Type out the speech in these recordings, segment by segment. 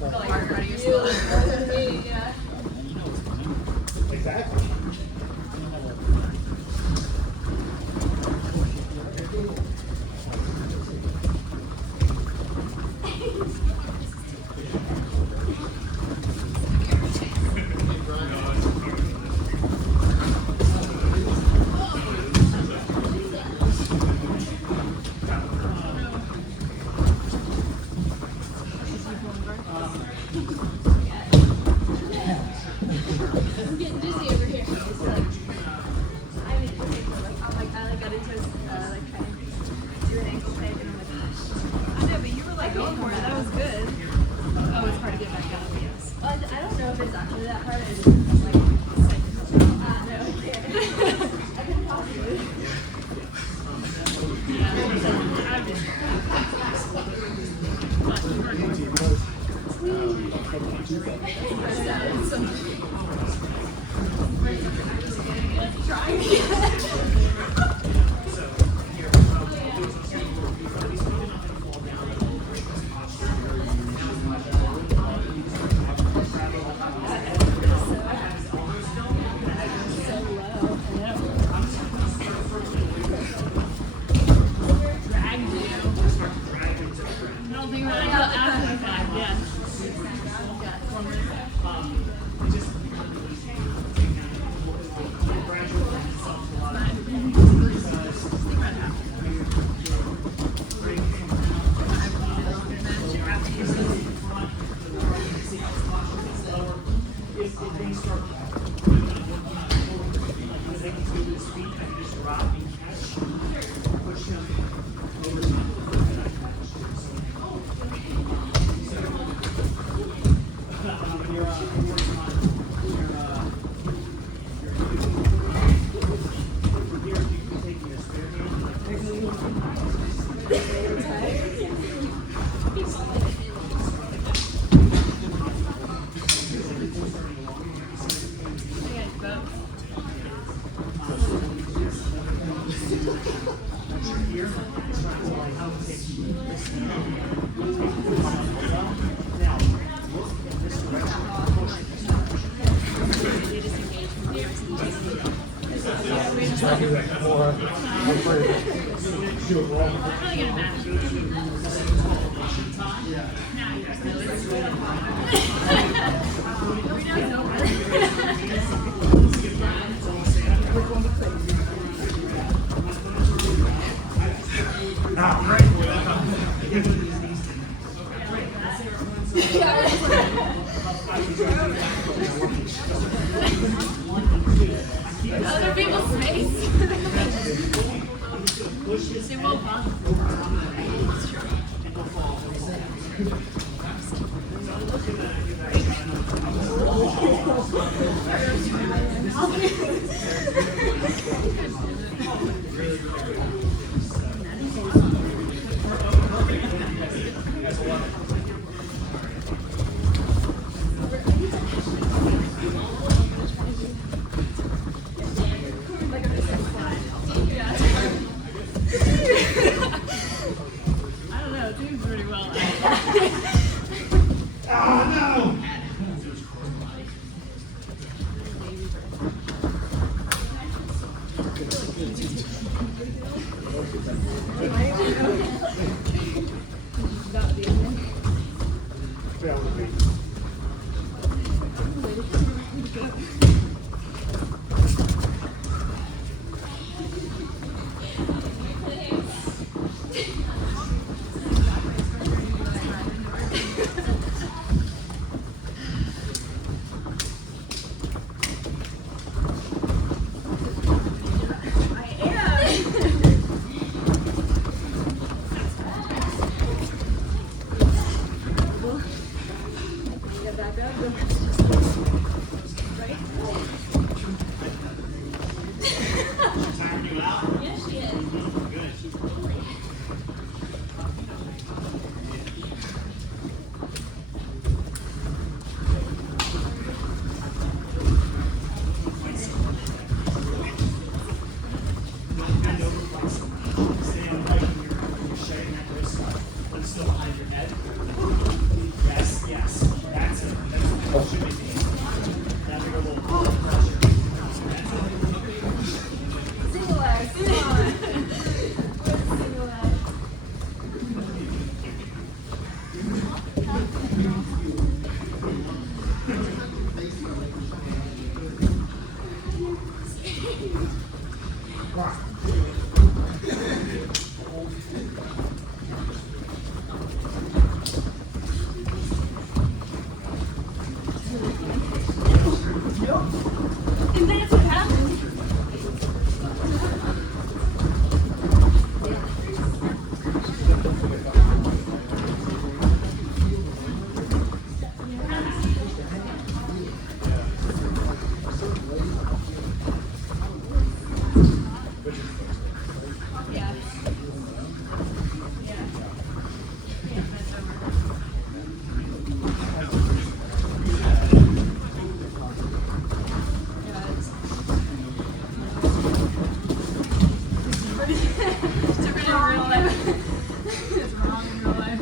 Part of your school. Yeah. Exactly. I'm getting dizzy over here. It's like, I mean, I got into trying to do an ankle pick, and I'm like, gosh. I know, but you were like going for it. That was good. Oh, it's hard to get back up. Yes. Well, I don't know if it's actually that hard. I just like, no, I can't. I couldn't possibly. Other people's face. They won't bump. I don't know, it seems pretty well. Still behind your head. Yes, yes. Single leg. Come on. Where's the single leg? And that's what happened. Yeah. Different in real life. It's wrong in real life.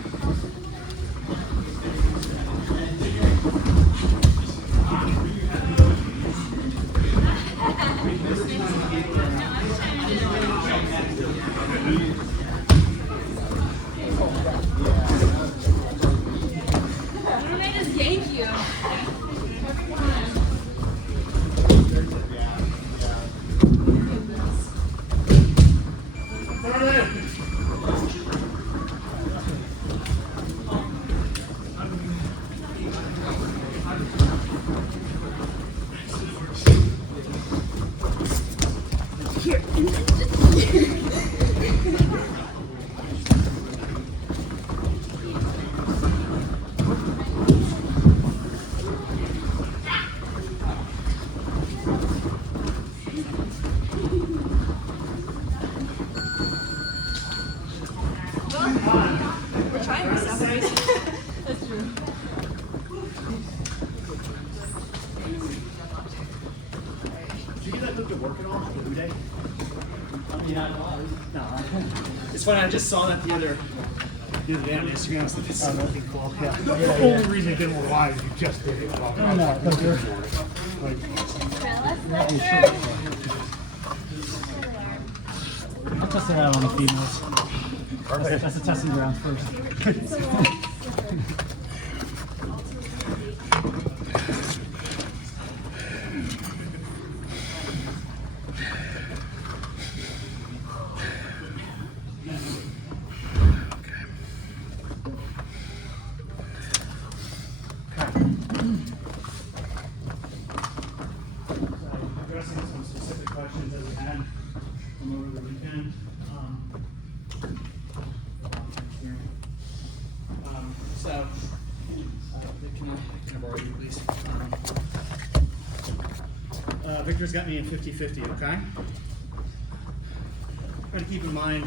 Didn't I just yank you? Every time. We're trying this out. That's true. Did you get that hook to work at all? The Blue Day? No. It's funny, I just saw that the other day on Instagram. I was like, this is really cool. Yeah. The only reason it didn't work live is you just did it. Well, I'll test it out on the females. That's the testing grounds first. Addressing some specific questions that we had from over the weekend. Can I borrow you, please? Victor's got me in 50-50, okay? Try to keep in mind,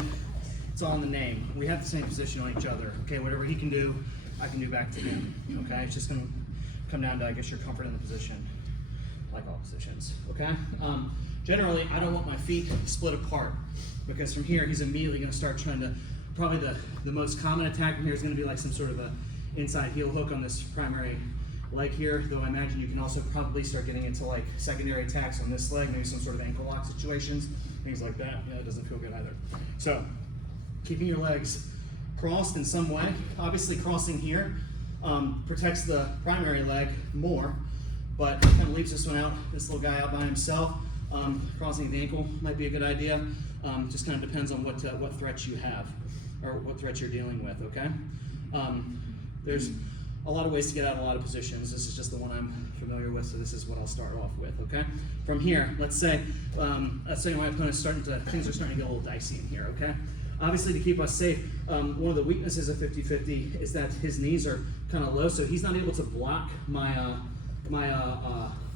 it's all in the name. We have the same position on each other, okay? Whatever he can do, I can do back to him, okay? It's just gonna come down to, I guess, your comfort in the position, like all positions, okay? Generally, I don't want my feet split apart because from here, he's immediately gonna start trying to, probably the most common attack from here is gonna be like some sort of a inside heel hook on this primary leg here, though I imagine you can also probably start getting into like secondary attacks on this leg, maybe some sort of ankle lock situations, things like that. Yeah, it doesn't feel good either. So, keeping your legs crossed in some way, obviously crossing here protects the primary leg more, but kind of leaves this one out, this little guy out by himself. Crossing the ankle might be a good idea. Just kind of depends on what threats you have or what threats you're dealing with, okay? There's a lot of ways to get out of a lot of positions. This is just the one I'm familiar with, so this is what I'll start off with, okay? From here, let's say my opponent's things are starting to get a little dicey in here, okay? Obviously, to keep us safe, one of the weaknesses of 50-50 is that his knees are kind of low, so he's not able to block my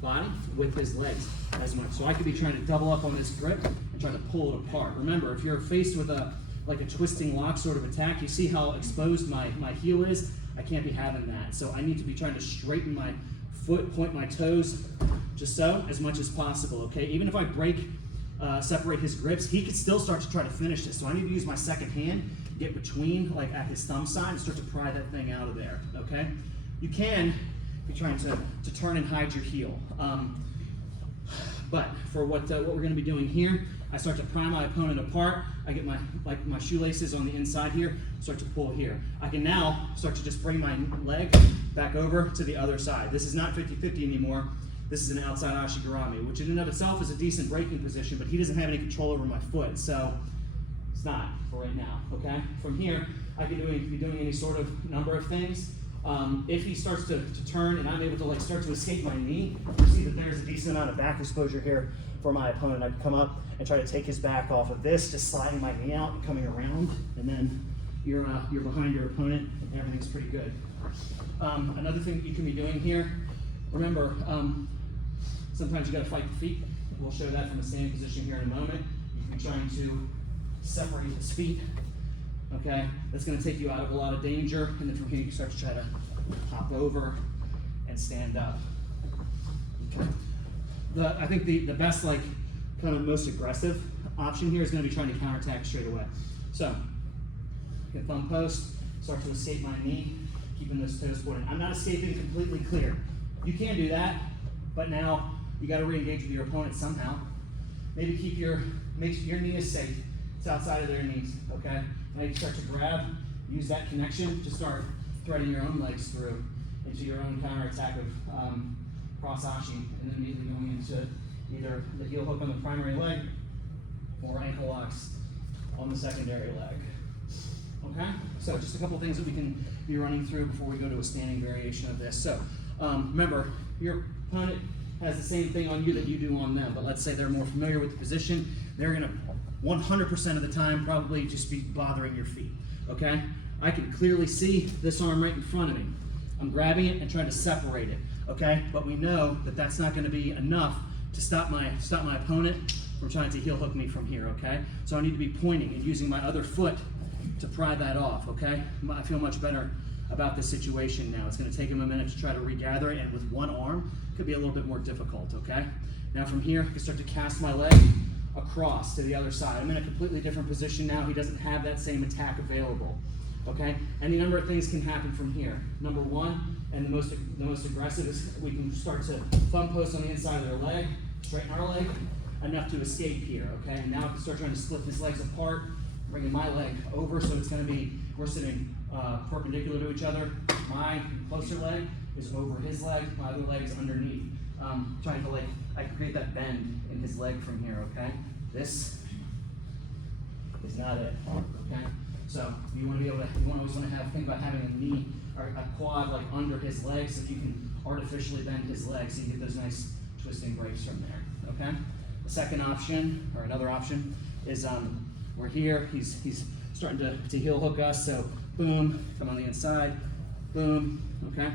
body with his legs as much. So I could be trying to double up on this grip and try to pull it apart. Remember, if you're faced with a twisting lock sort of attack, you see how exposed my heel is? I can't be having that. So I need to be trying to straighten my foot, point my toes, just so, as much as possible, okay? Even if I separate his grips, he could still start to try to finish this. So I need to use my second hand, get between, like at his thumb side, and start to pry that thing out of there, okay? You can You're trying to turn and hide your heel. But for what we're going to be doing here, I start to pry my opponent apart. I get my shoelaces on the inside here, start to pull here. I can now start to just bring my leg back over to the other side. This is not 50-50 anymore. This is an outside ashigarami, which in and of itself is a decent braking position, but he doesn't have any control over my foot, so it's not for right now, okay? From here, I can be doing any sort of number of things. If he starts to turn and I'm able to like start to escape my knee, you see that there's a decent amount of back exposure here for my opponent. I can come up and try to take his back off of this, just sliding my knee out and coming around, and then you're behind your opponent and everything's pretty good. Another thing you can be doing here, remember, sometimes you gotta fight the feet. We'll show that from a standing position here in a moment. You can be trying to separate his feet. Okay, that's going to take you out of a lot of danger, and then from here you start to try to hop over and stand up. Okay. I think the best, like, kind of most aggressive option here is going to be trying to counterattack straight away. So, get thumb post, start to escape my knee, keeping those toes pointed. I'm not escaping completely clear. You can do that, but now you got to re-engage with your opponent somehow. Maybe make sure your knee is safe. It's outside of their knees, okay? Now you start to grab, use that connection to start threading your own legs through into your own counterattack of cross ashi, and then immediately going into either the heel hook on the primary leg or ankle locks on the secondary leg. Okay? So just a couple things that we can be running through before we go to a standing variation of this. So remember, your opponent has the same thing on you that you do on them, but let's say they're more familiar with the position, they're gonna 100% of the time probably just be bothering your feet, okay? I can clearly see this arm right in front of me. I'm grabbing it and trying to separate it, okay? But we know that that's not gonna be enough to stop my opponent from trying to heel hook me from here, okay? So I need to be pointing and using my other foot to pry that off, okay? I feel much better about this situation now. It's gonna take him a minute to try to regather it, and with one arm, it could be a little bit more difficult, okay? Now from here, I can start to cast my leg across to the other side. I'm in a completely different position now. He doesn't have that same attack available, okay? Any number of things can happen from here. Number one, and the most aggressive, is we can start to thumb post on the inside of their leg, straighten our leg, enough to escape here, okay? And now I can start trying to split his legs apart, bringing my leg over, so it's gonna be, we're sitting perpendicular to each other. My closer leg is over his leg, my other leg is underneath. Trying to I can create that bend in his leg from here, okay? This is not it, okay? So you want to be able to, always want to think about having a knee or a quad like under his leg so that you can artificially bend his legs so you get those nice twisting breaks from there, okay? The second option, or another option, is we're here, he's starting to heel hook us, so boom, come on the inside, boom, okay?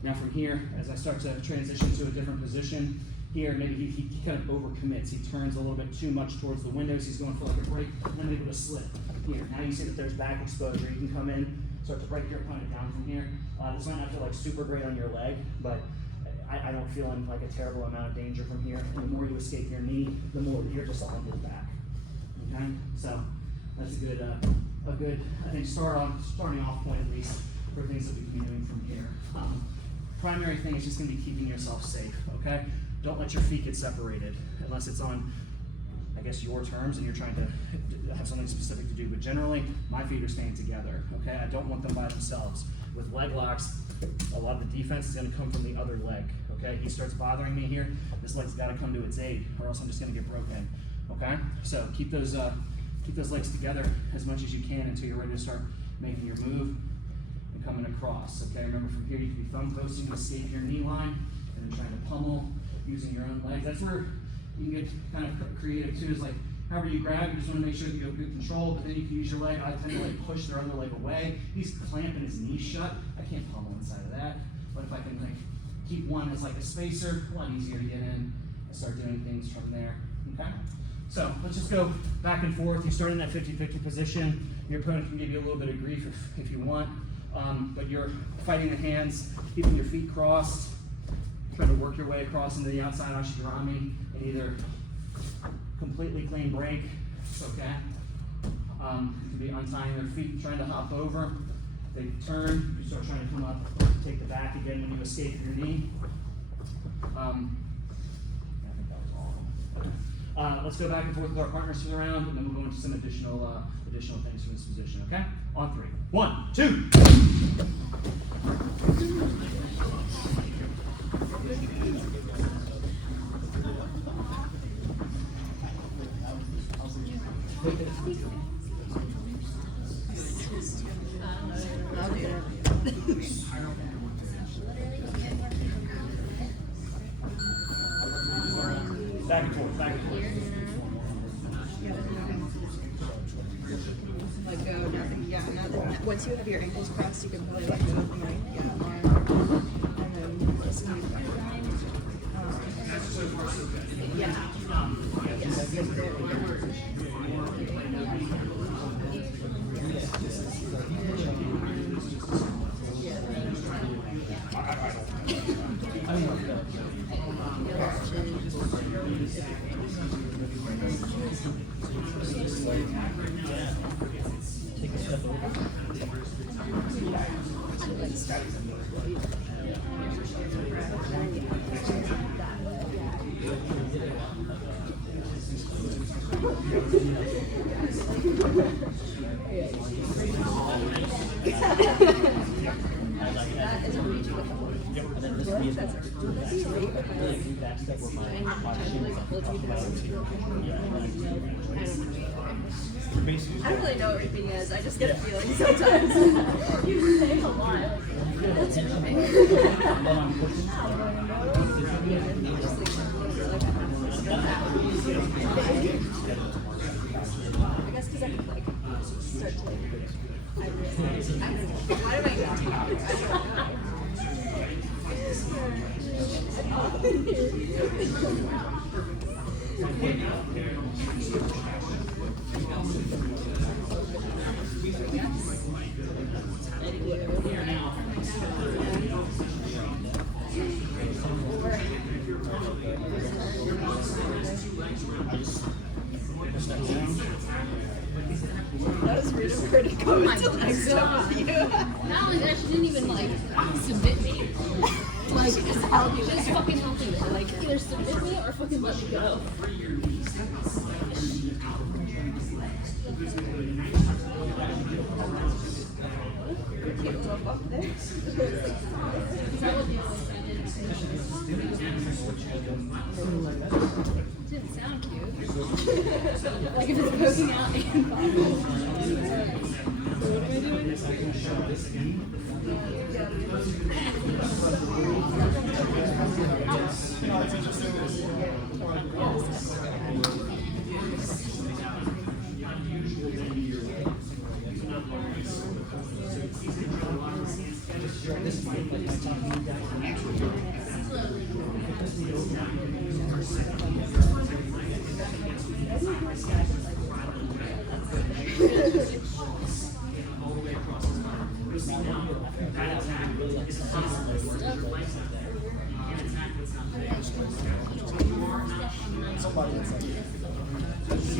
Now from here, as I start to transition to a different position, here maybe he kind of overcommits. He turns a little bit too much towards the windows. He's going for like a break, I'm able to slip here. Now you see that there's back exposure. You can come in, start to break your opponent down from here. This might not feel like super great on your leg, but I don't feel in like a terrible amount of danger from here. And the more you escape your knee, the more you're just on his back. Okay, so that's a good, I think, starting off point at least for things that we can be doing from here. Primary thing is just going to be keeping yourself safe, okay? Don't let your feet get separated unless it's on, I guess, your terms and you're trying to have something specific to do. But generally, my feet are staying together, okay? I don't want them by themselves. With leg locks, a lot of the defense is going to come from the other leg, okay? He starts bothering me here, this leg's got to come to its aid or else I'm just going to get broken, okay? So keep those legs together as much as you can until you're ready to start making your move. Coming across, okay? Remember from here you can be thumb posting to escape your knee line and then trying to pummel using your own legs. That's where you can get kind of creative too, is like however you grab, you just want to make sure that you have good control, but then you can use your leg. I tend to like push their other leg away. He's clamping his knee shut. I can't pummel inside of that, but if I can like keep one as like a spacer, a lot easier to get in and start doing things from there, okay? So let's just go back and forth. You start in that 50-50 position. Your opponent can give you a little bit of grief if you want. But you're fighting the hands, keeping your feet crossed, trying to work your way across into the outside ashigarami and either completely clean break, okay? You can be untying their feet, trying to hop over. Big turn, you start trying to come up, take the back again when you escape your knee. I think that was all. Let's go back and forth with our partners for the round, and then we'll go into some additional things from this position, okay? On 3. 1, 2. Back and forth, back and forth. Let go, nothing. Yeah, nothing. Once you have your ankles crossed, you can probably let go of the arm. And then just move back. Yeah. Take a step over. That is a reach with the whole. That's a I don't really know what reaping is. I just get a feeling sometimes. You say a lot. That's I guess because I could like start to I don't know. Why do I even talk? That was really critical. Oh my god. Not only that, she didn't even like submit me. Like, just fucking help me. Like, either submit me or fucking let me go. Didn't sound cute. Like if it's poking out and bobbing. So what am I doing?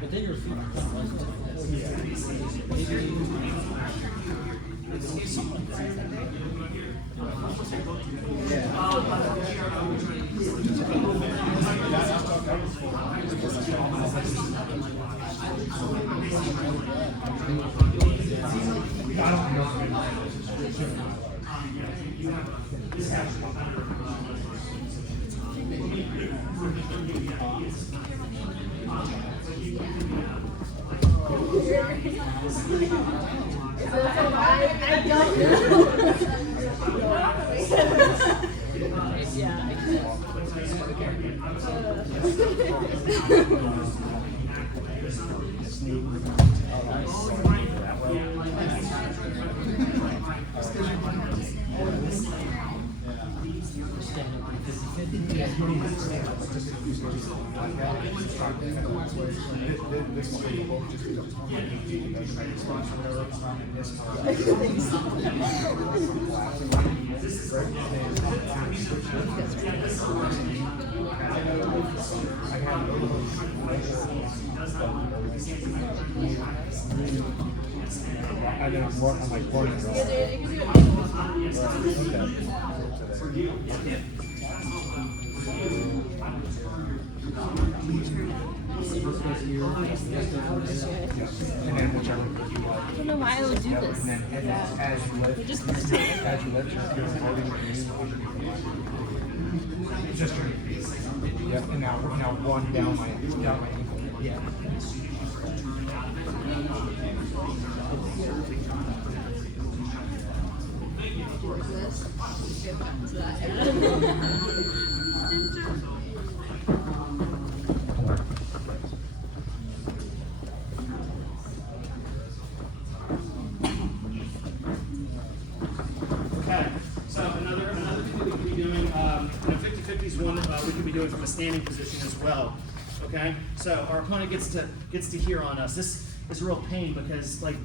But then your feet are kind of like I don't know. And then I'm like running around. And then whichever you like. I don't know why I would do this. And then as you lift, you're holding your knee underneath. Just your knee. Yep. And now one down my ankle. Yeah. Okay, so another thing that we could be doing, 50-50 is one we could be doing from a standing position as well. Okay, so our opponent gets to hear on us. This is a real pain because, like,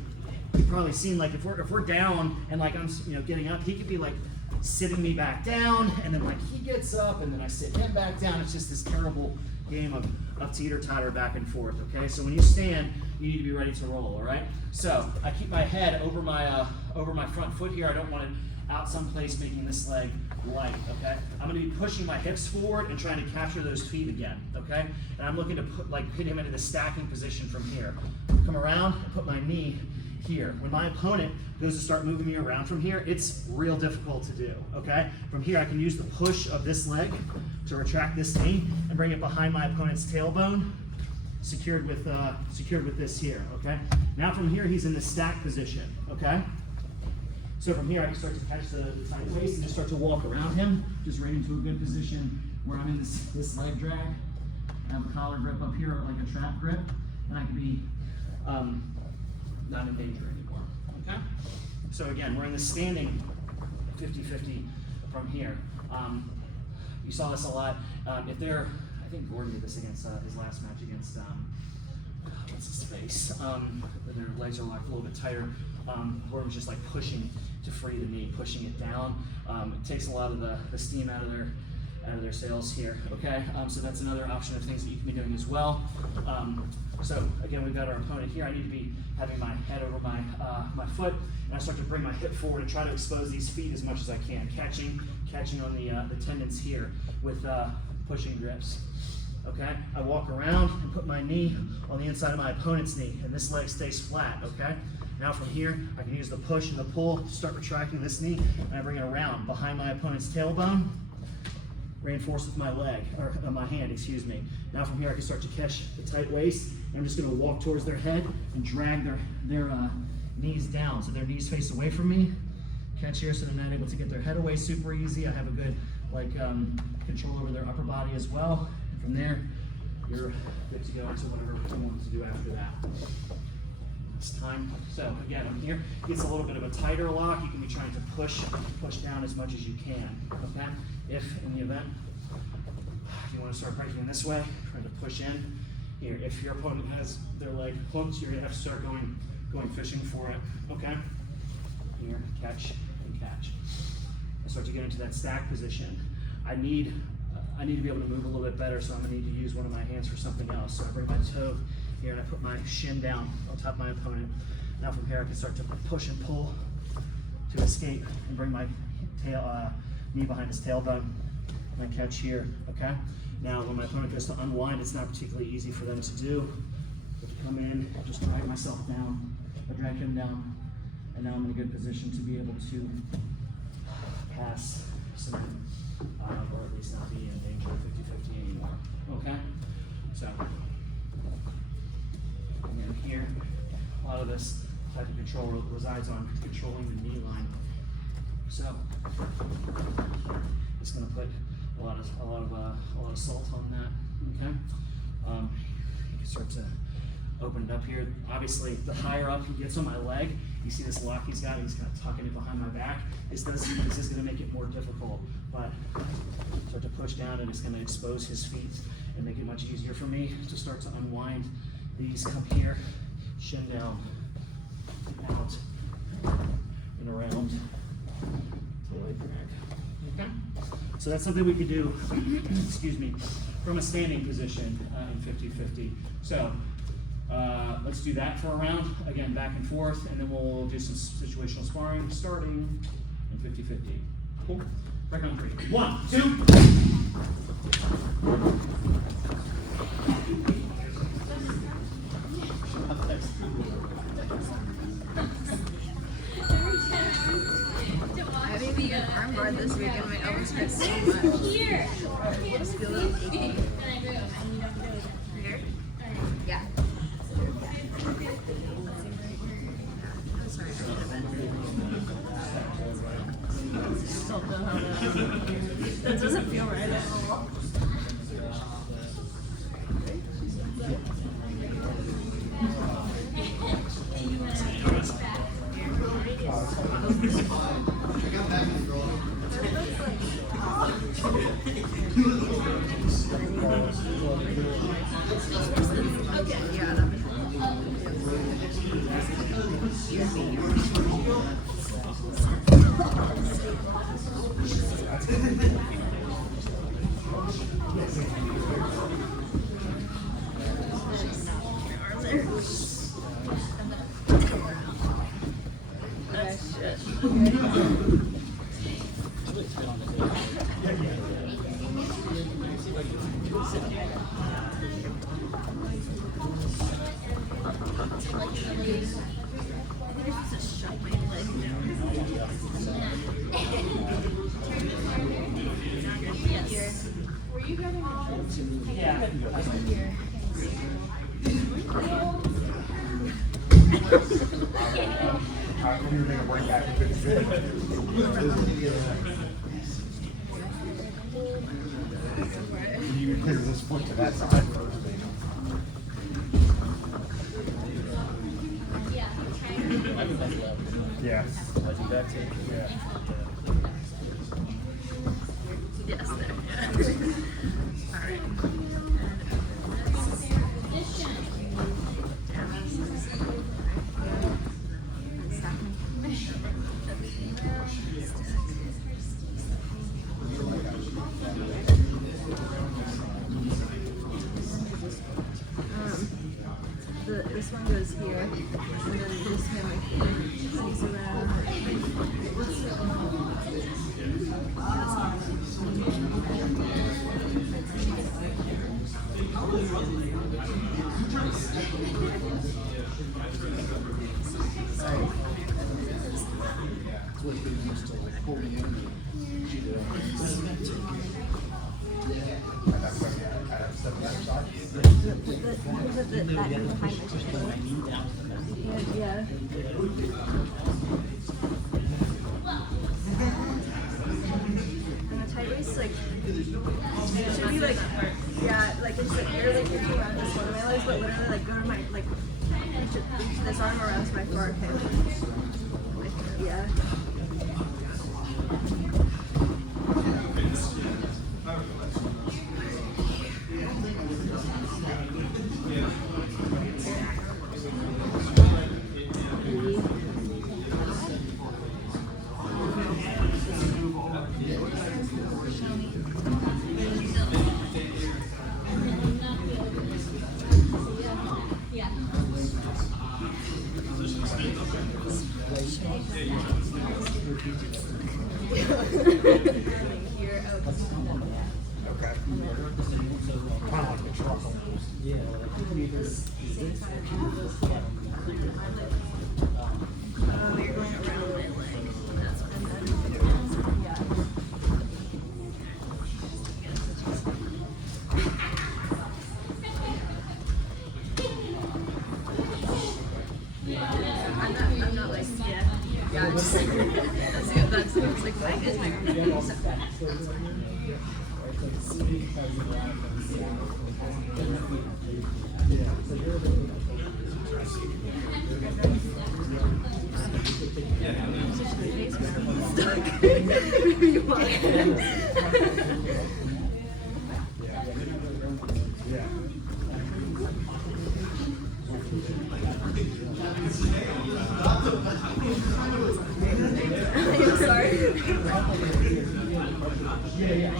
you've probably seen, like, if we're down and like I'm getting up, he could be like sitting me back down, and then like he gets up, and then I sit him back down. It's just this terrible game of teeter-totter back and forth. Okay, so when you stand, you need to be ready to roll. All right. So I keep my head over my front foot here. I don't want it out someplace, making this leg light. Okay. I'm going to be pushing my hips forward and trying to capture those feet again. Okay. And I'm looking to put him into the stacking position from here. Come around and put my knee here. When my opponent goes to start moving me around from here, it's real difficult to do, okay? From here, I can use the push of this leg to retract this knee and bring it behind my opponent's tailbone, secured with this here, okay? Now from here, he's in the stack position, okay? So from here, I can start to catch the tight waist and just start to walk around him, just right into a good position where I'm in this leg drag. I have a collar grip up here, like a trap grip, and I can be not in danger anymore, okay? So again, we're in the standing 50-50 from here. You saw this a lot. I think Gordon did this against his last match against, what's his face? Their legs are locked a little bit tighter. Gordon was just like pushing to free the knee, pushing it down. It takes a lot of the steam out of their sails here, okay? So that's another option of things that you can be doing as well. So again, we've got our opponent here. I need to be having my head over my foot, and I start to bring my hip forward and try to expose these feet as much as I can, catching on the tendons here with pushing grips. Okay, I walk around and put my knee on the inside of my opponent's knee, and this leg stays flat. Okay. Now from here, I can use the push and the pull to start retracting this knee, and I bring it around behind my opponent's tailbone, reinforced with my leg, or my hand, excuse me. Now from here, I can start to catch the tight waist, and I'm just gonna walk towards their head and drag their knees down. So their knees face away from me. Catch here so they're not able to get their head away super easy. I have a good control over their upper body as well. And from there, you're good to go into whatever you want to do after that. It's time. So again, I'm here. It's a little bit of a tighter lock. You can be trying to push down as much as you can. Okay? If in the event you want to start breaking in this way, try to push in. Here, if your opponent has their leg hooked, you're gonna have to start going fishing for it. Okay? Here, catch and catch. get into that stack position, I need to be able to move a little bit better, so I'm gonna need to use one of my hands for something else. So I bring my toe here and I put my shin down on top of my opponent. Now from here I can start to push and pull to escape and bring my knee behind his tailbone and I catch here, okay? Now when my opponent goes to unwind, it's not particularly easy for them to do. But to come in, just drag myself down, I drag him down, and now I'm in a good position to be able to pass some, or at least not be in danger of 50-50 anymore, okay? So, and then here, a lot of this type of control resides on controlling the knee line. So, it's going to put a lot of salt on that. Okay, you can start to open it up here. Obviously, the higher up he gets on my leg, you see this lock he's got. He's kind of tucking it behind my back. This is going to make it more difficult. But start to push down, and it's going to expose his feet and make it much easier for me to start to unwind these. Come here, shin down, out, and around. Okay, so that's something we could do, excuse me, from a standing position in 50-50. So let's do that for a round, again, back and forth, and then we'll do some situational sparring starting in 50-50. Cool? Break on 3. 1, I didn't even get an armbar this week and my elbows hurt so much. Here. I just feel it aching. Here? Yeah. I'm sorry, I should have been. Don't know how that doesn't feel right at all. Okay, yeah. Were you grabbing a Yeah. We were going to work back in 50-50. You clear this foot to that side first. Yeah. Yeah. Yes, there. All right. This one goes here, and then this one right here sneaks around. Yeah. And the tight waist, like, it should be like, yeah, like it's like barely kicking around just one of my legs, but literally like go to my, like, this arm around my forehead. Like, yeah. Here, oh, Okay. Kind of like the truck almost. Yeah. oh, you're going around my leg. That's what I'm yeah. I'm not like, yeah, it's just, that's like, mine is my you want I'm sorry. Yeah,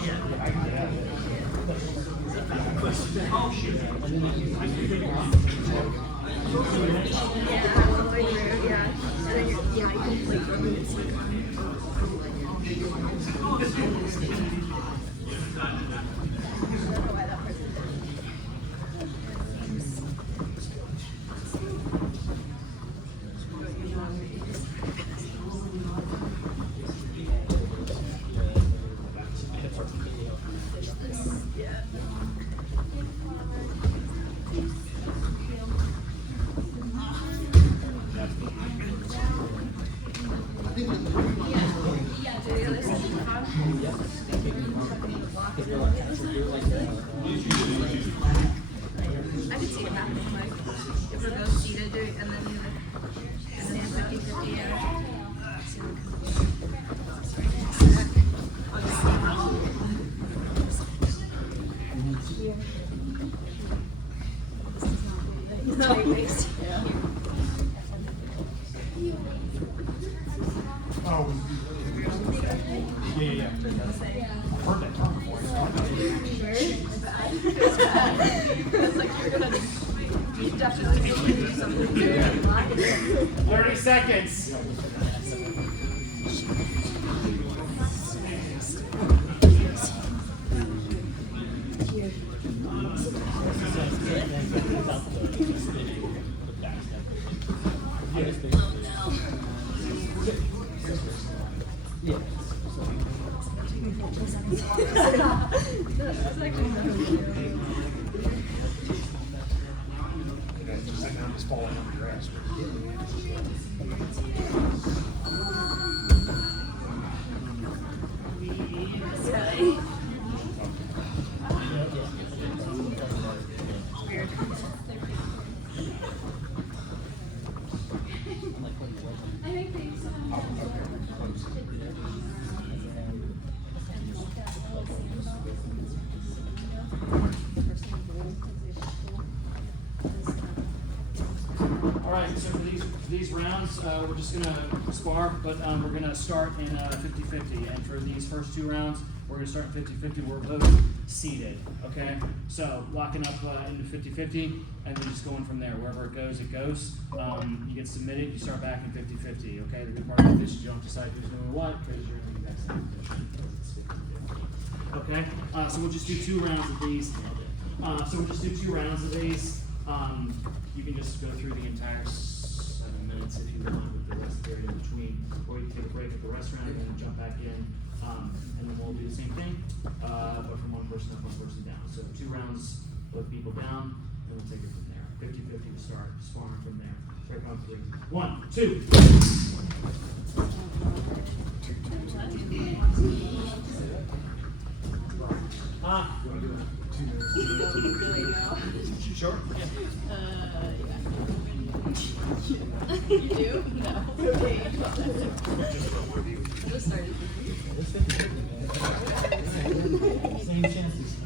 all the way through, yeah. And then you can like remove it. I don't know why that person did it. Yeah. I could see it happening, like, if we're both seated, and then you, and then 50-50, yeah. No, you waste. Yeah. Oh. Yeah. I've heard that term before. It's like you're gonna, you definitely need to do something to 30 seconds. That's actually I'm just falling on the grass. Really? All right, so for these rounds, we're just gonna spar, but we're gonna start in 50-50. And for these first two rounds, we're gonna start in 50-50. We're both seated, okay? So locking up into 50-50, and then just going from there. Wherever it goes, it goes. You get submitted, you start back in 50-50, okay? The good part of this is you don't decide who's doing what, because you're in the exact same position. Okay, so we'll just do 2 rounds of these. You can just go through the entire 7 minutes if you want with the rest period in between, or you can take a break at the restaurant and then jump back in, and then we'll do the same thing, but from one person up, one person down. So 2 rounds, both people down, and we'll take it from there. 50-50 to start, sparring from there. Break on 3. 1, 2. Sure. You do? No. Okay. I just started. Same chances.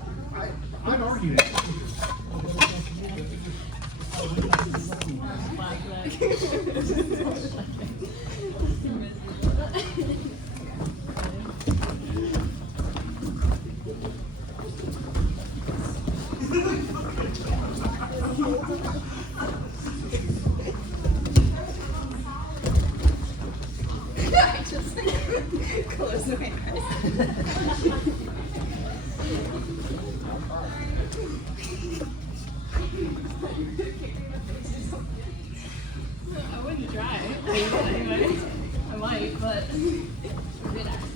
I'd argue that. I just closed my I wouldn't try. Anyway, I might, but good accident.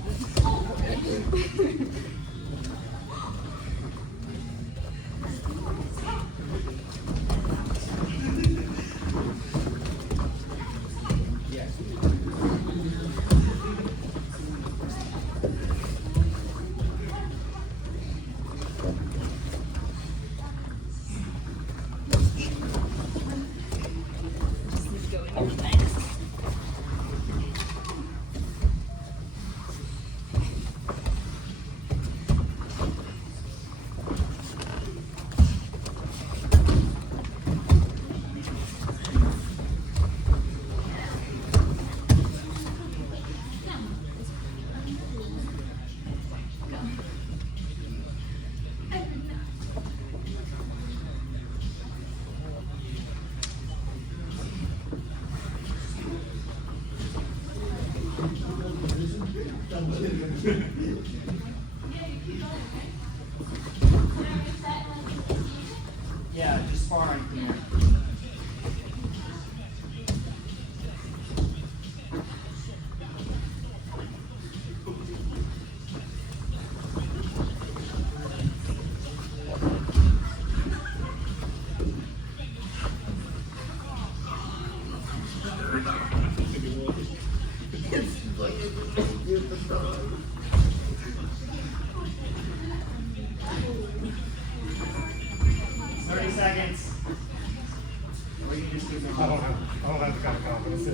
Yeah, just far in here. Seconds. Or you can just do some. I don't have the kind of confidence.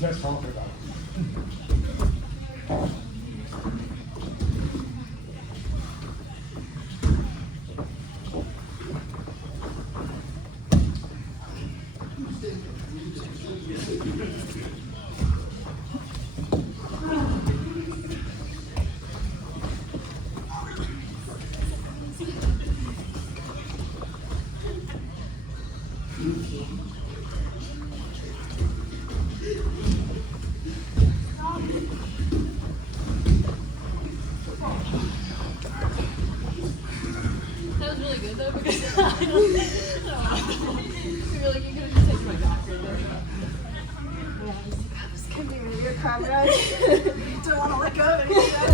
Just talking about it. That was really good though because I feel like you could have just taken my back right there. This could be really your crowd ride. Don't want to let go of it. I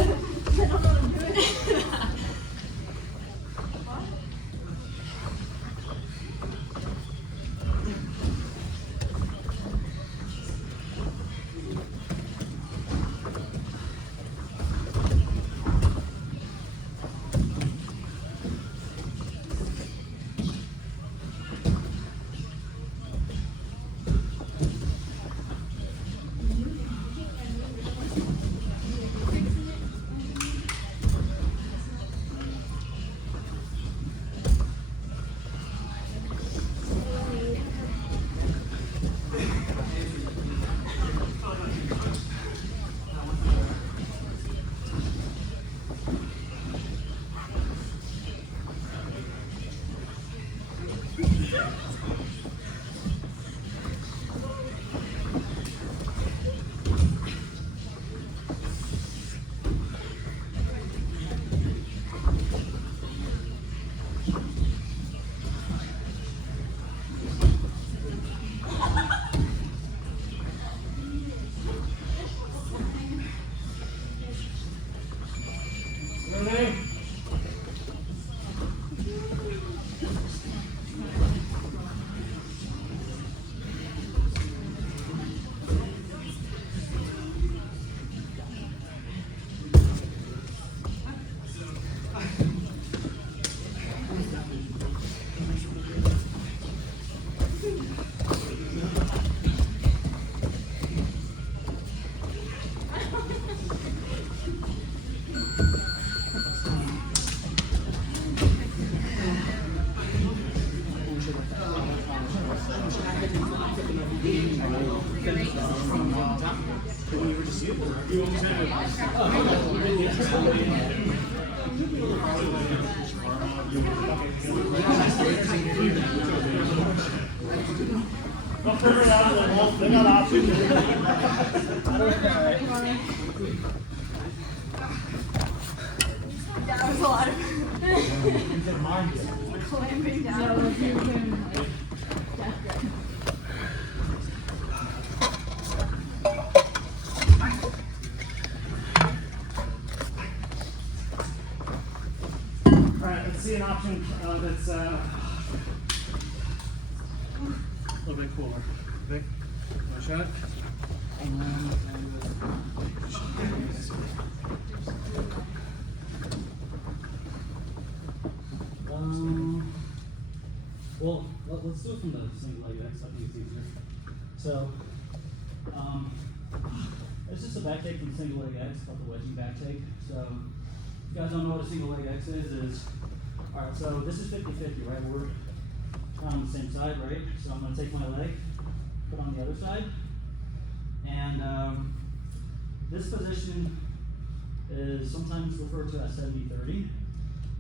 don't know what I'm doing. Don't figure it out, they got options. That was a lot of clamping down. Alright, let's see an option that's a little bit cooler. Okay, one shot. Well, let's do it from the single leg X. I think it's easier. So, it's just a back take from single leg X, called the wedging back take. So, if you guys don't know what a single leg X is alright, so this is 50-50, right? We're on the same side, right? So I'm going to take my leg, put on the other side, and this position is sometimes referred to as 70-30.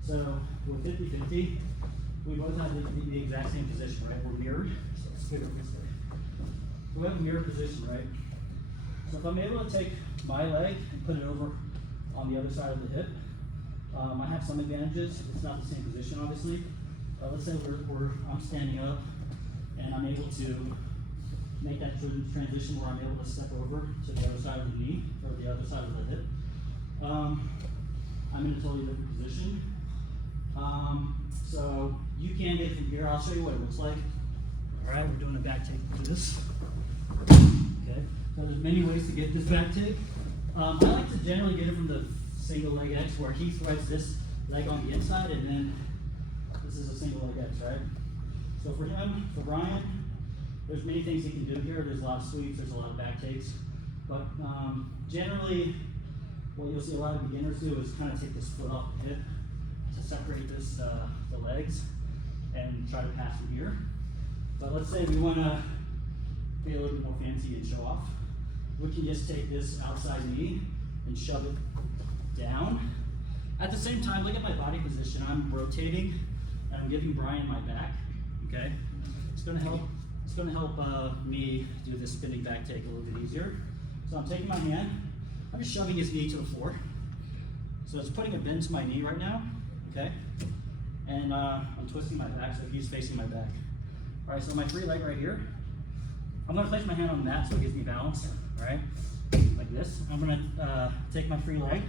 So with 50-50, we both have the exact same position, right? We're mirrored. So let's figure this way. We have a mirrored position, right? So if I'm able to take my leg and put it over on the other side of the hip, I have some advantages. It's not the same position, obviously. Let's say I'm standing up and I'm able to make that transition where I'm able to step over to the other side of the knee or the other side of the hip. I'm in a totally different position. So you can get from here. I'll show you what it looks like. All right, we're doing a back take for this. Okay, so there's many ways to get this back take. I like to generally get it from the single leg X where he threads this leg on the inside and then this is a single leg X, right? So for him, for Brian, there's many things he can do here. There's a lot of sweeps, there's a lot of back takes. But generally, what you'll see a lot of beginners do is kind of take this foot off the hip to separate this, the legs and try to pass from here. But let's say we want to be a little bit more fancy and show off. We can just take this outside knee and shove it down. At the same time, look at my body position. I'm rotating and I'm giving Brian my back. Okay, it's going to help. It's going to help me do this spinning back take a little bit easier. So I'm taking my hand. I'm just shoving his knee to the floor. So it's putting a bend to my knee right now. Okay, and I'm twisting my back so he's facing my back. All right, so my free leg right here. I'm going to place my hand on the mat so it gives me balance. All right, like this. I'm going to take my free leg.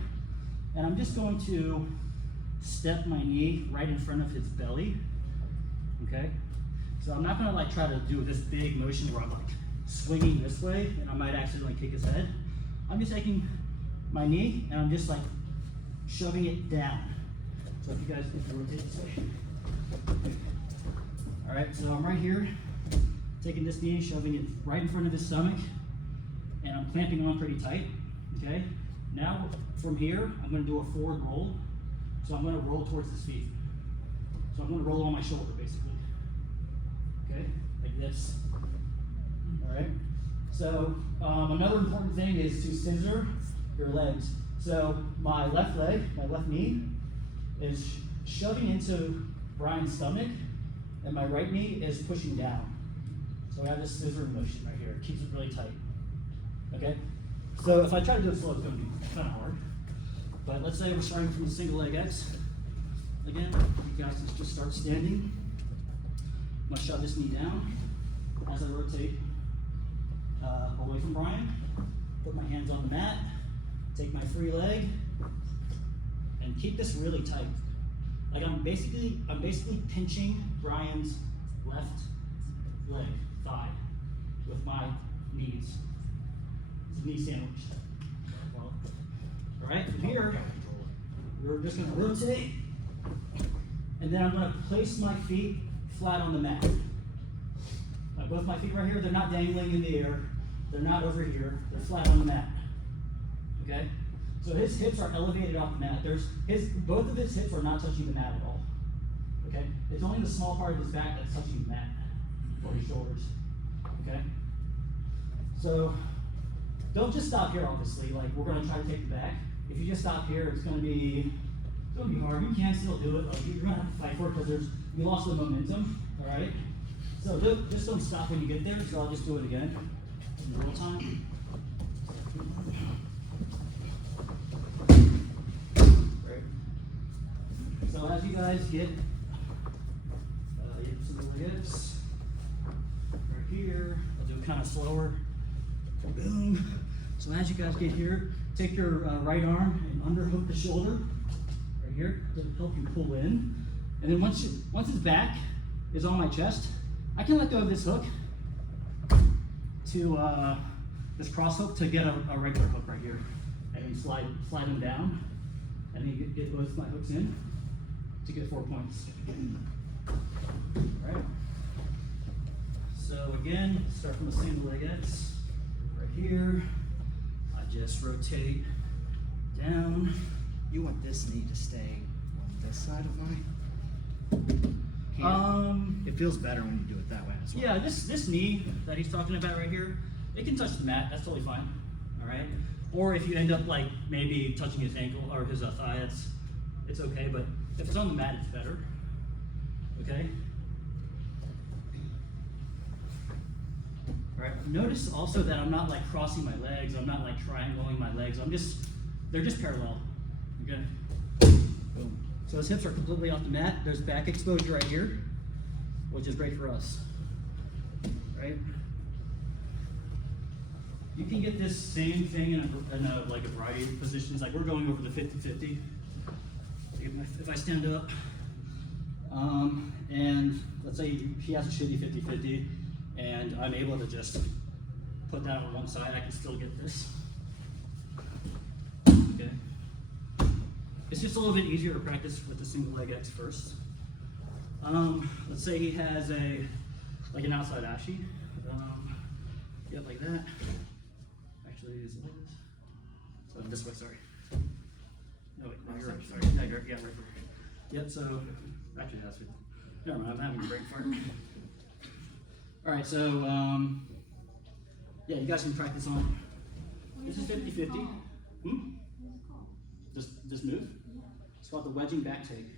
And I'm just going to step my knee right in front of his belly, okay? So I'm not gonna like try to do this big motion where I'm like swinging this way and I might accidentally kick his head. I'm just taking my knee and I'm just like shoving it down. So if you guys can rotate this way. All right, so I'm right here, taking this knee, shoving it right in front of his stomach, and I'm clamping on pretty tight, okay? Now, from here, I'm going to do a forward roll. So I'm going to roll towards his feet. So I'm going to roll on my shoulder, basically. Okay, like this. All right. So another important thing is to scissor your legs. So my left leg, my left knee, is shoving into Brian's stomach, and my right knee is pushing down. So I have this scissoring motion right here. It keeps it really tight. Okay. So if I try to do it slow, it's going to be kind of hard. But let's say we're starting from the single leg X. Again, you guys just start standing. I'm going to shove this knee down as I rotate away from Brian. Put my hands on the mat. Take my free leg and keep this really tight. Like I'm basically pinching Brian's left leg, thigh, with my knees. It's a knee sandwich. Well, all right, from here, we're just going to rotate, and then I'm going to place my feet flat on the mat. Both my feet right here, they're not dangling in the air. They're not over here. They're flat on the mat. Okay? So his hips are elevated off the mat. Both of his hips are not touching the mat at all. Okay? It's only the small part of his back that's touching the mat, or his shoulders. Okay? So don't just stop here, obviously. Like, we're gonna try to take the back. If you just stop here, it's gonna be hard. You can still do it. Like, you're gonna have to fight for it because you lost the momentum. All right. So just don't stop when you get there. So I'll just do it again in real time. Right. So as you guys get some of the hips right here, I'll do it kind of slower. Boom. So as you guys get here, take your right arm and underhook the shoulder right here to help you pull in. And then once his back is on my chest, I can let go of this hook to this cross hook to get a regular hook right here, and then slide them down, and then get both my hooks in to get 4 points. All right. So again, start from a single leg X. Right here, I just rotate down. You want this knee to stay on this side of my hand? It feels better when you do it that way as well. Yeah, this knee that he's talking about right here, it can touch the mat. That's totally fine. All right. Or if you end up like maybe touching his ankle or his thigh, it's okay. But if it's on the mat, it's better. Okay. All right. Notice also that I'm not like crossing my legs. I'm not like triangling my legs. They're just parallel. Okay. Boom. So his hips are completely off the mat. There's back exposure right here, which is great for us. Right. You can get this same thing in a variety of positions. Like we're going over the 50-50. If I stand up, and let's say he has a shitty 50-50, and I'm able to just put that on one side, I can still get this. Okay. It's just a little bit easier to practice with the single leg X first. Let's say he has an outside ashi. Yep, like that. Actually, it's like this. So this way, sorry. No, wait, no, you're right, sorry. No, you're, yeah, right. Yep, so, actually that's good. Never mind, I'm having a brain fart. All right, so, yeah, you guys can practice on. This is 50-50. This move? It's called the wedging back take.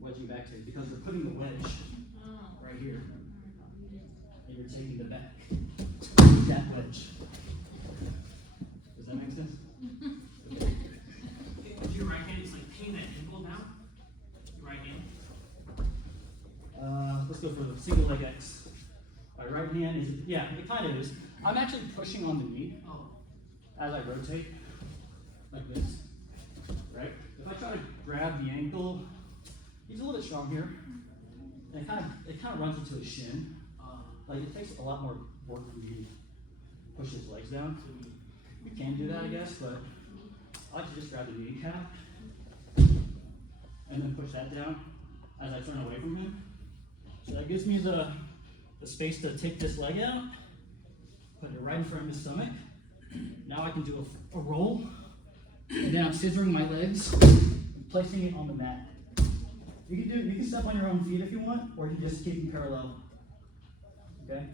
Wedging back take, because you're putting the wedge right here, and you're taking the back. That wedge. Does that make sense? If your right hand is like pin that ankle down, your right hand. Let's go for the single leg X. My right hand is, yeah, it kind of is. I'm actually pushing on the knee as I rotate, like this, right? If I try to grab the ankle, he's a little bit strong here, and it kind of runs into his shin. Like it takes a lot more work for me to push his legs down. You can do that, I guess, but I like to just grab the kneecap and then push that down as I turn away from him. So that gives me the space to take this leg out, put it right in front of his stomach. Now I can do a roll, and then I'm scissoring my legs, and placing it on the mat. You can step on your own feet if you want, or you can just keep them parallel. Okay?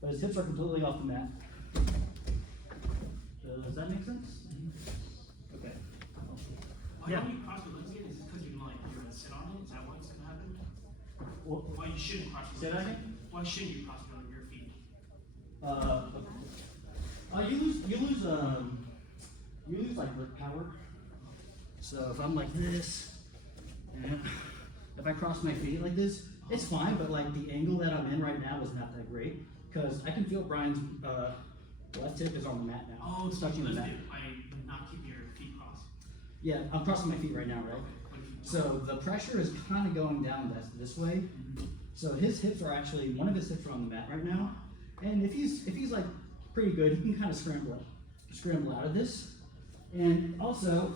But his hips are completely off the mat. Does that make sense? Okay. Why don't you cross your legs again? Is it because you're gonna sit on it? Is that what's gonna happen? Well, Why you shouldn't cross your say legs? that again? Why shouldn't you cross your feet? You lose like grip power. So if I'm like this, and if I cross my feet like this, it's fine, but like the angle that I'm in right now is not that great, because I can feel Brian's left hip is on the mat now. Oh, it's so touching you the lift mat. it by not keeping your feet crossed. Yeah, I'm crossing my feet right now, right? So the pressure is kind of going down this way. So his hips are actually, one of his hips are on the mat right now. And if he's like pretty good, he can kind of scramble out of this. And also,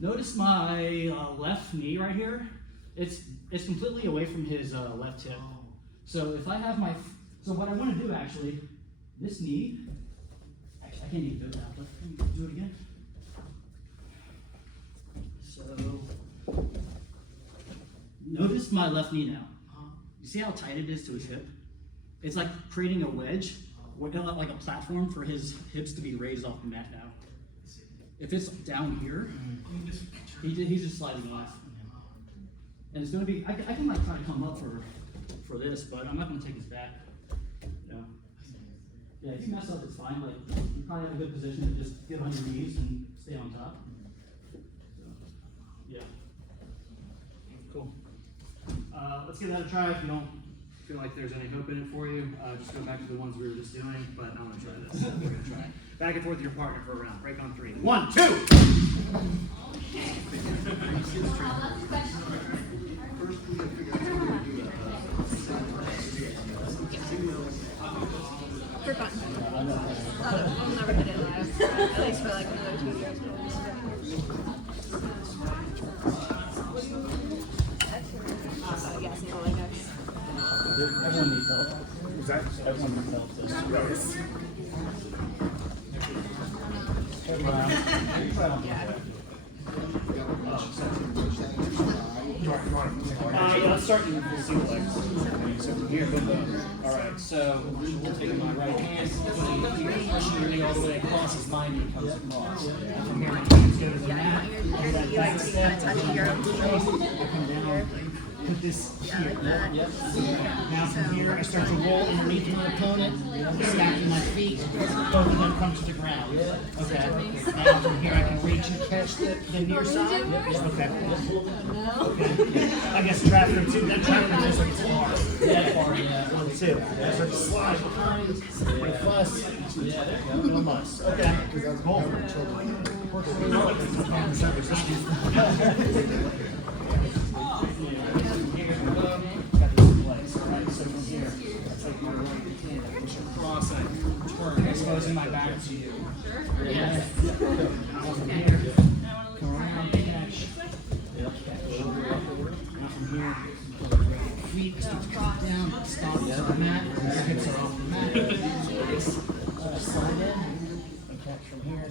notice my left knee right here. It's completely away from his left hip. So if I have so what I want to do actually, this knee, actually I can't even do it now, but let me do it again. So, notice my left knee now. You see how tight it is to his hip? It's like creating a wedge we're gonna let like a platform for his hips to be raised off the mat now. If it's down here, he's just sliding off. And it's gonna be, I can like try to come up for this, but I'm not gonna take his back. No. Yeah, if you mess up, it's fine. Like, you probably have a good position to just get on your knees and stay on top. So, yeah. Cool. Let's give that a try. If you don't feel like there's any hope in it for you, just go back to the ones we were just doing, but I'm gonna try this. We're gonna try it. Back and forth with your partner for a round. Break on 3. 1, 2! For fun. I'll never get it live. At least for like another 2 years. Yes, no, I guess. Everyone needs help. Is that? Everyone needs help. Let's start in the single legs. So from here, boom, boom. All right, so we'll take my right hand, pushing your knee all the way across as my knee comes across. From here, my hands go to the mat. And that back step, come down, put this here. Now from here, I start to roll underneath my opponent, stacking my feet, both of them come to the ground. Okay. Now from here, I can reach and catch the near side. Okay. Okay. I guess traffic too. That traffic looks like it's far. That far, yeah. 1, 2. I start to slide behind, with a fuss. Yeah, there you go. Little muss. Okay. Cool. Got these legs, all right? So from here, I take my right hand, I push across, I turn, exposing my back to you. Yeah. From here, come around, catch. Now from here, feet start to come down, stop to the mat, hips are off the mat. Slide in, and catch from here.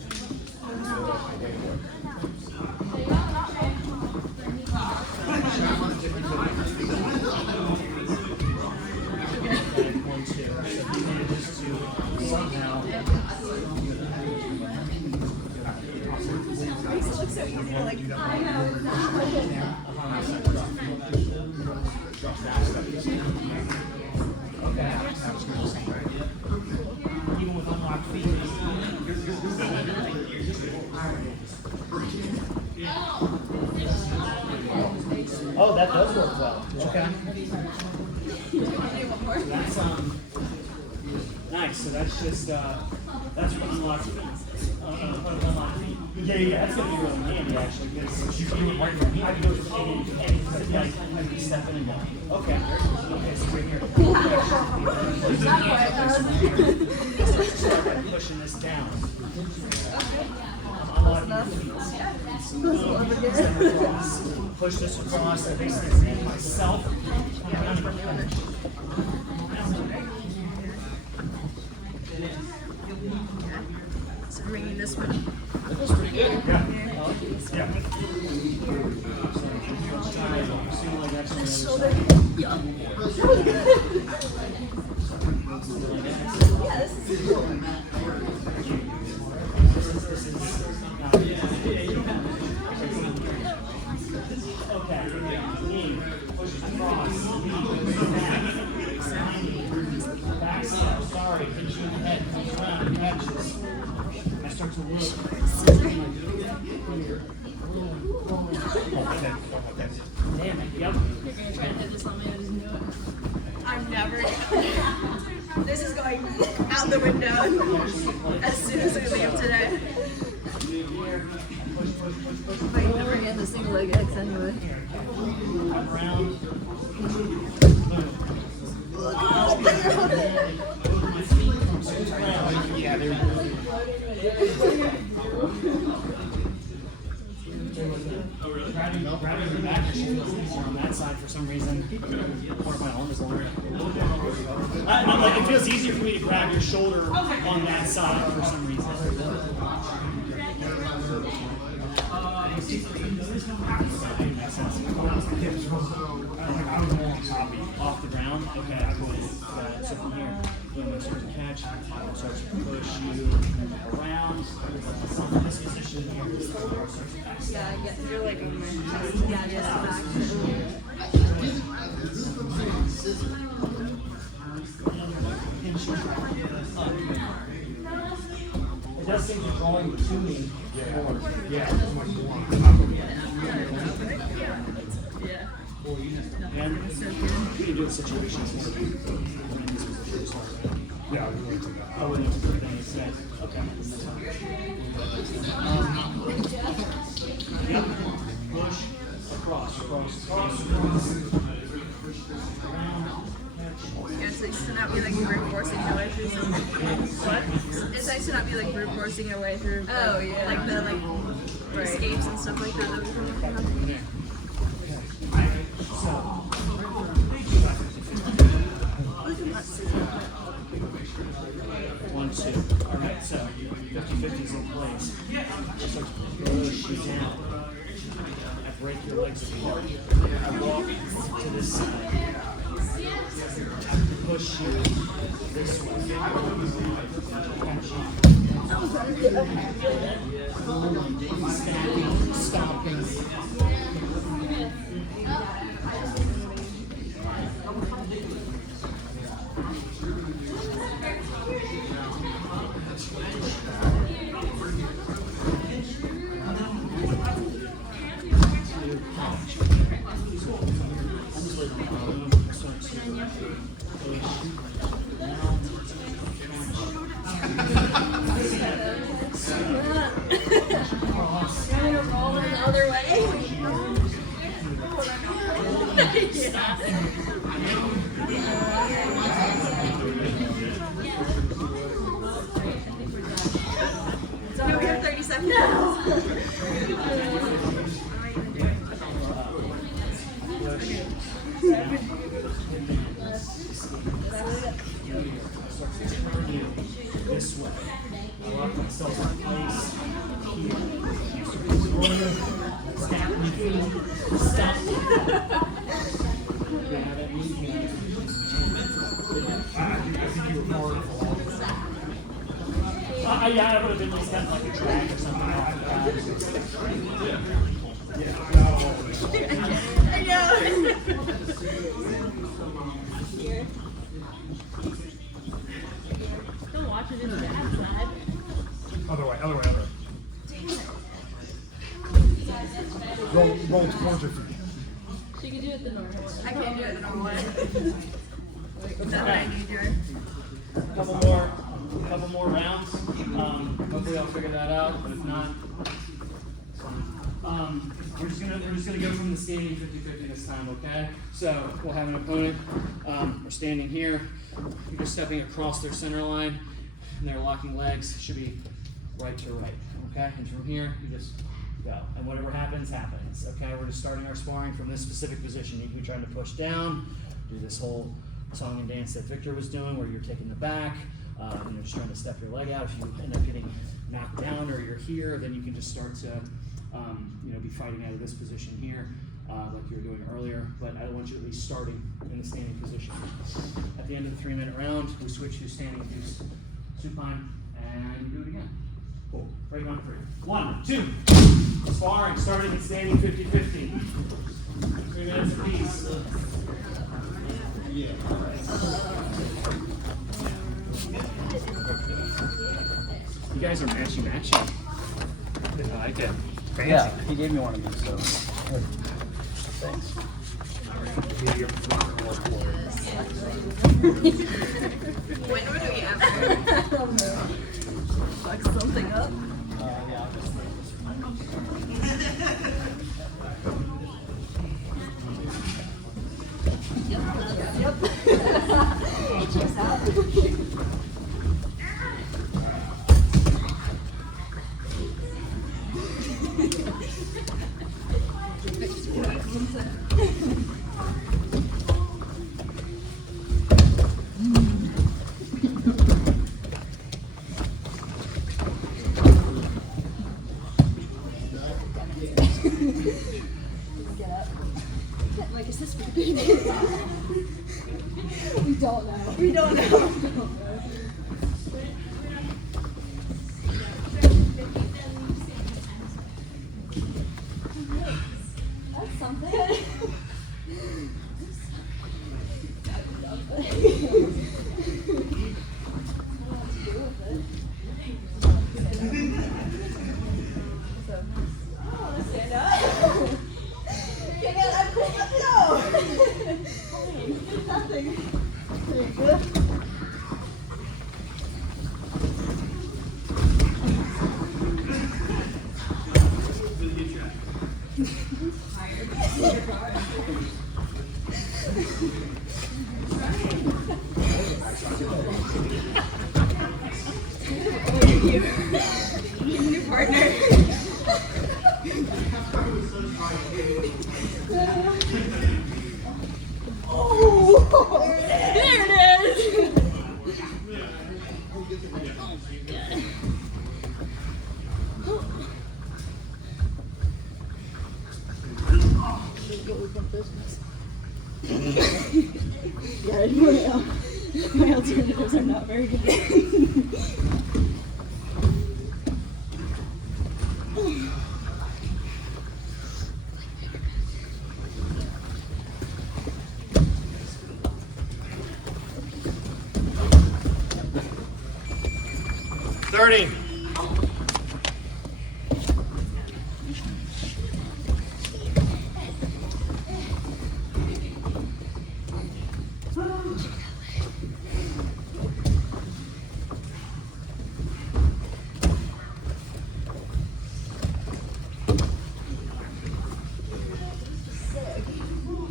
Even with unlocked feet. Oh, that does work well. Okay. So that's nice. So that's just that's for unlocked feet. Unlocked feet. Yeah. That's gonna be really handy actually because you can do it right from here. I can do it from any step in and go. Okay. Okay. So right here. Start pushing this down. Push this across. I basically stand myself. So bringing this one. That feels pretty good. Yeah. Okay. Knee pushes across. Back step. Sorry. Hits you in the head. Comes around and catches. I start to look. Damn it. Yep. You're gonna try to hit this on me, I just knew it. I'm never gonna. This is going out the window as soon as we leave today. Might never get the single leg X anyway. Around. Yeah, they're grabbing the back feels easier on that side for some reason. Part of my arm is longer. I'm like, it feels easier for me to grab your shoulder on that side for some reason. Off the ground. Okay, I go so from here, when I start to catch, I start to push you around. From this position here, Yeah, I get you're like on my chest. Yeah, just back. it does seem to be drawing to me. Yeah. Yeah. And you can do it situations where Yeah, I really think that. I wouldn't put anything to say. Okay. Yep. Push. Across. Yeah, it's nice to not be like brute forcing your way through some. What? It's nice to not be like brute forcing your way through. Oh, yeah. Like the escapes and stuff like that. That we've been working on. There. One, two. Alright, so 50-50 is in place. Just like push you down. I break your legs apart. I walk to this side. I push you this way. Stacking, stomping. No, we have 30 seconds. No. This way. I lock myself in place here. Stop me. Stop me. Grab at me. I think you were more. Yeah, I would have been at least kind of like a drag or something off the bat. I know. Don't watch it in the bad side. Other way. Roll towards your feet. She can do it the normal way. I can't do it the normal way. That's what I need to Couple more rounds. Hopefully I'll figure that out, but if not, we're just gonna go from the standing 50-50 this time, okay? So we'll have an opponent. We're standing here. You're just stepping across their center line, and they're locking legs. Should be right to right, okay? And from here, you just go, and whatever happens, happens. Okay, we're just starting our sparring from this specific position. You can be trying to push down, do this whole song and dance that Victor was doing, where you're taking the back. You're just trying to step your leg out. If you end up getting knocked down or you're here, then you can just start to, be fighting out of this position here, like you were doing earlier. But I want you at least starting in the standing position. At the end of the 3-minute round, we switch to standing to supine, and you do it again. Cool. Break on 3. 1, 2. Sparring, starting in standing 50-50. 3 minutes apiece. You guys are matching. I like it. Fancy. Yeah, he gave me one of these, so. Thanks. When would we ever fuck something up? Yeah. It checks out. Get up. Like a Is this forbidden? We don't know. We don't know. That's something. Stand up. Can't get that cool. Let's go. Nothing. Very good. New partner. Oh, there it is. Yeah, my alternatives are not very good. Starting.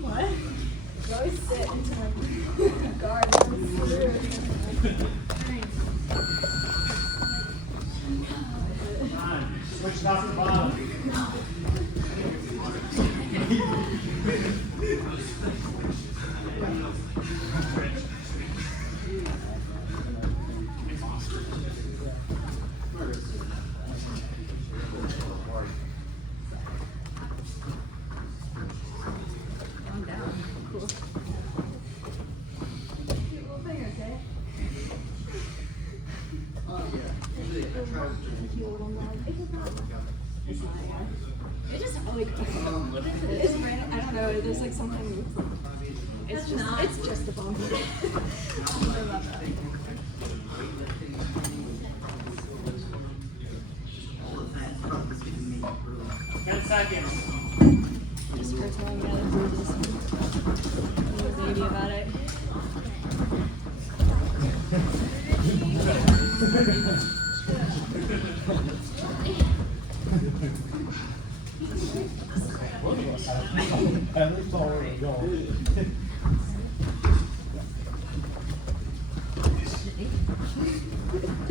What? You always sit into like guard. Switch top to bottom. Calm down. Cool. It just like it's random. I don't know. There's like something. It's just a bump. I love that. 10 seconds. Just for telling me other bruises. I'm a baby about it.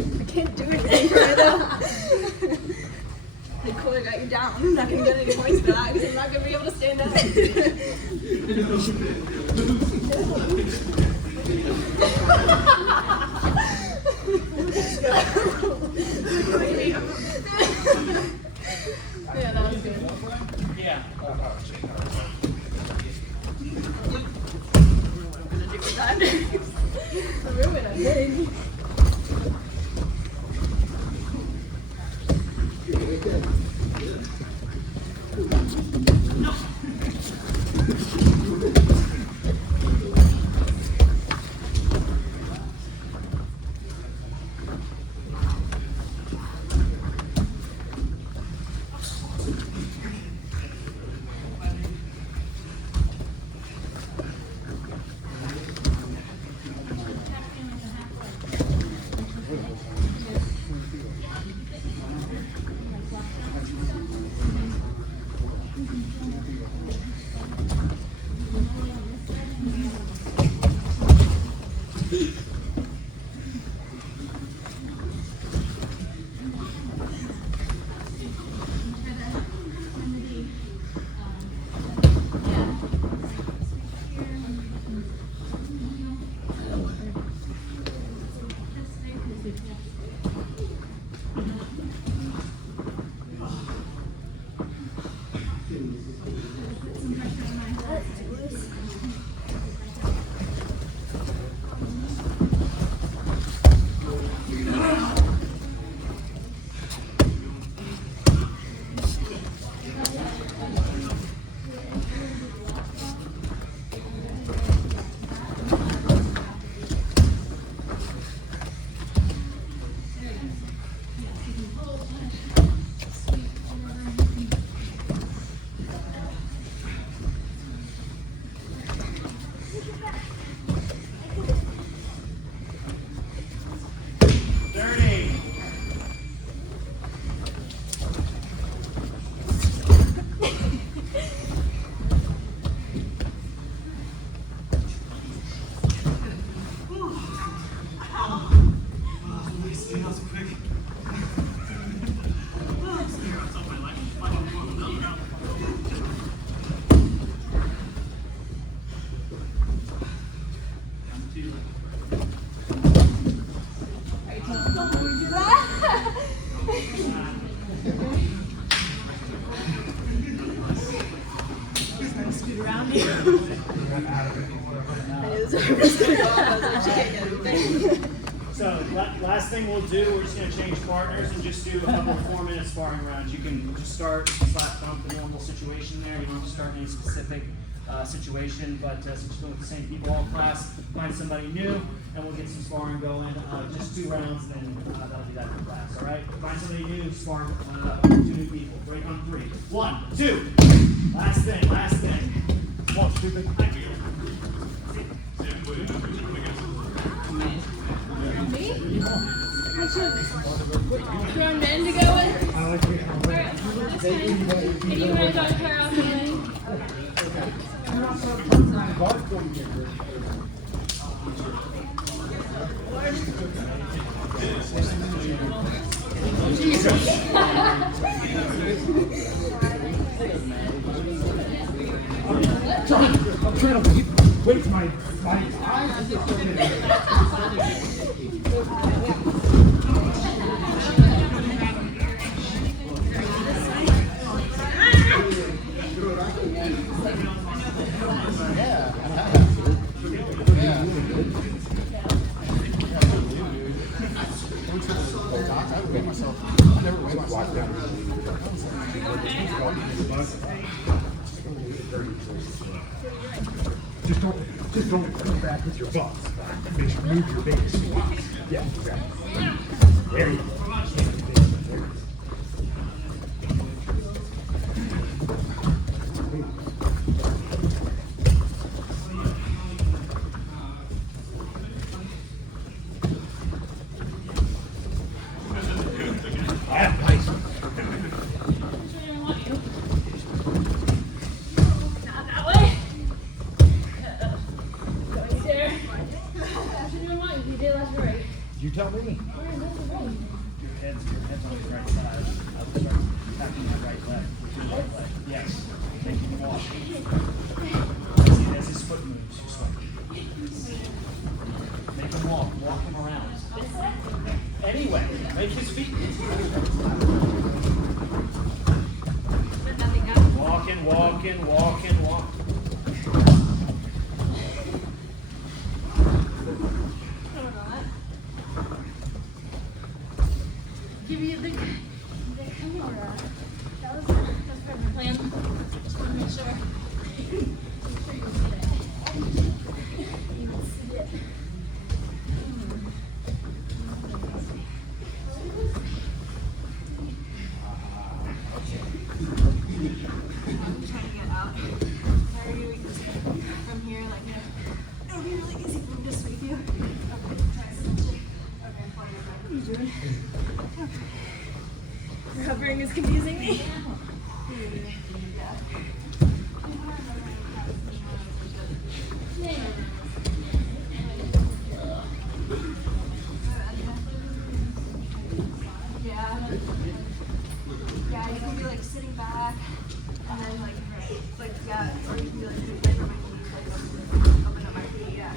I can't do anything right now. Like, cool, I got you down. I'm not gonna get any points for that because I'm not gonna be able to stand up. Yeah, that was good. Yeah. I'm gonna do it that. Ruin, I think. thing we'll do, we're just going to change partners and just do a couple 4-minute sparring rounds. You can just start, slap bump the normal situation there. You don't have to start in any specific situation, but since you're going with the same people all class, find somebody new, and we'll get some sparring going. Just 2 rounds, then that'll be that for class. All right? Find somebody new, spar 2 new people. Break on 3. 1, 2. Last thing, last thing. Come on, stupid. Me? I should throw men to go with. Alright, that's fine. And you want to go to her off the I'm trying to wait for my eyes. Just don't come back with your bumps. Make sure you move your base. Yeah, okay. There you go. You tell me. Your head's on the right side. I will start tapping my right leg with your left leg. Yes. Make him walk. See, as his foot moves, just like. Make him walk. Walk him around. Anyway, make his feet. Walking, walking, walking, walking. give you the camera. That was part of my plan. Just want to make sure. Make sure you see it. You can see it. I'm trying to get out. How are you from here? Like, it'll be really easy for me to sweep you. Okay, try it. Okay, fine. What are you doing? Your hovering is confusing me. Yeah, you can be like sitting back and then like yeah, or you can be like over my knees, like open up my feet, yeah.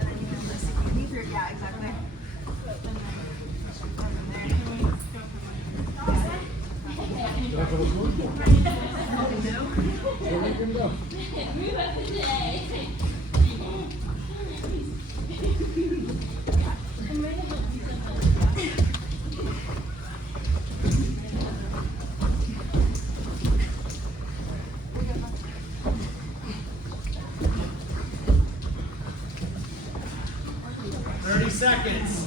And then you can like stick your knee through, yeah, exactly. Move up the day. I'm ready to help you. 30 seconds.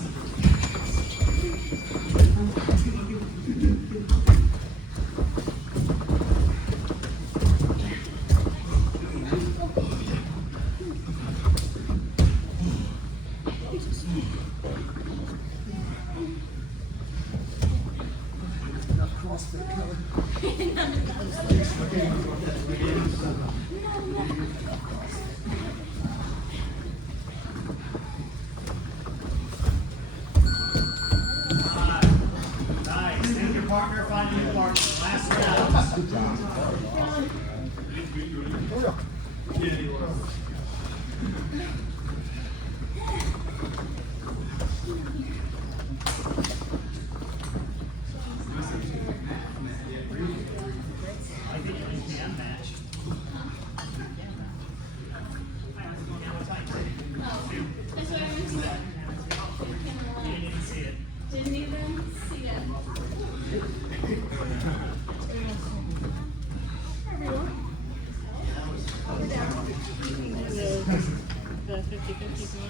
Nice. Take your partner, find your partner. Last round. I think you can match. That's what I was You didn't even see it. Sure.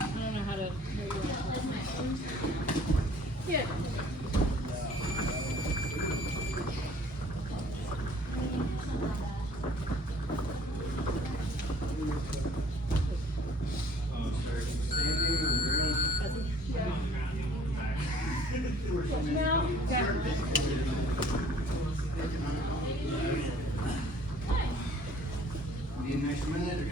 I don't know how to. Yeah. Be a nice minute.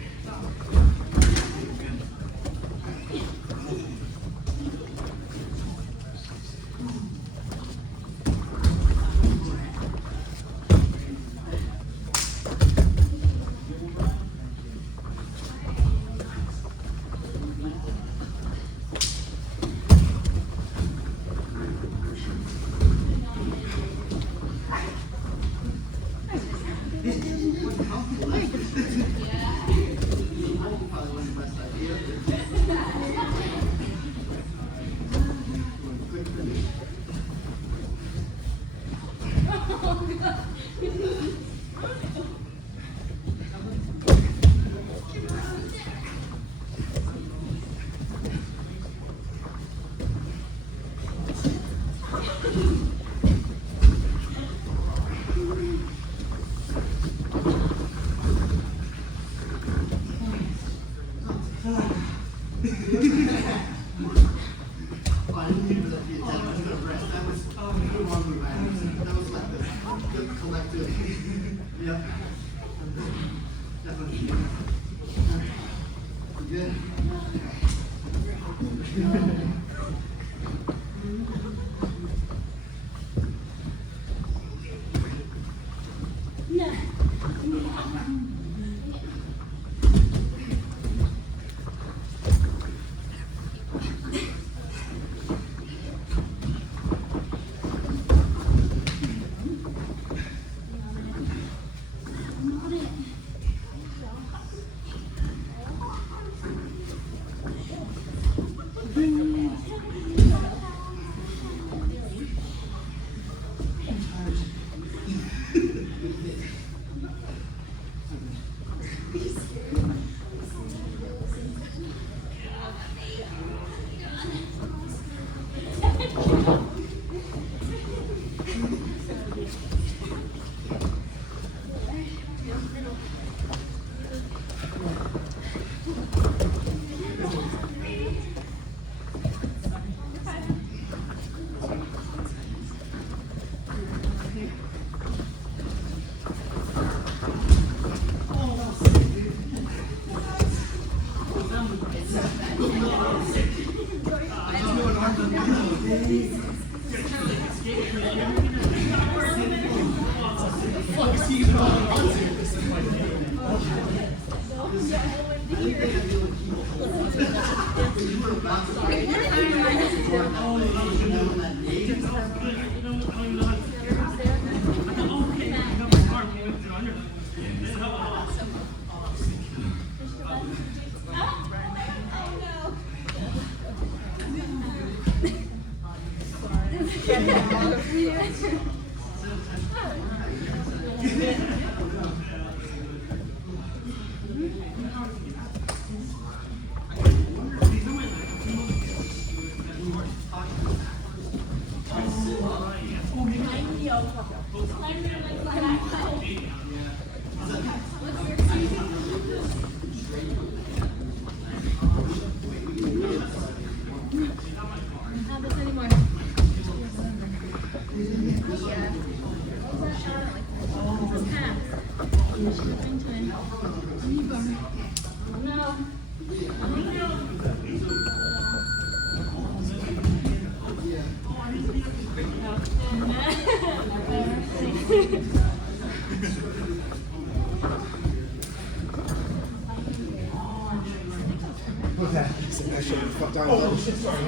What's that? I should have fucked down. Oh, shit, sorry.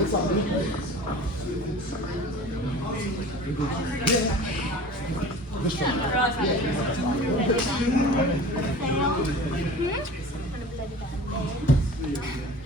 It's all good. This one.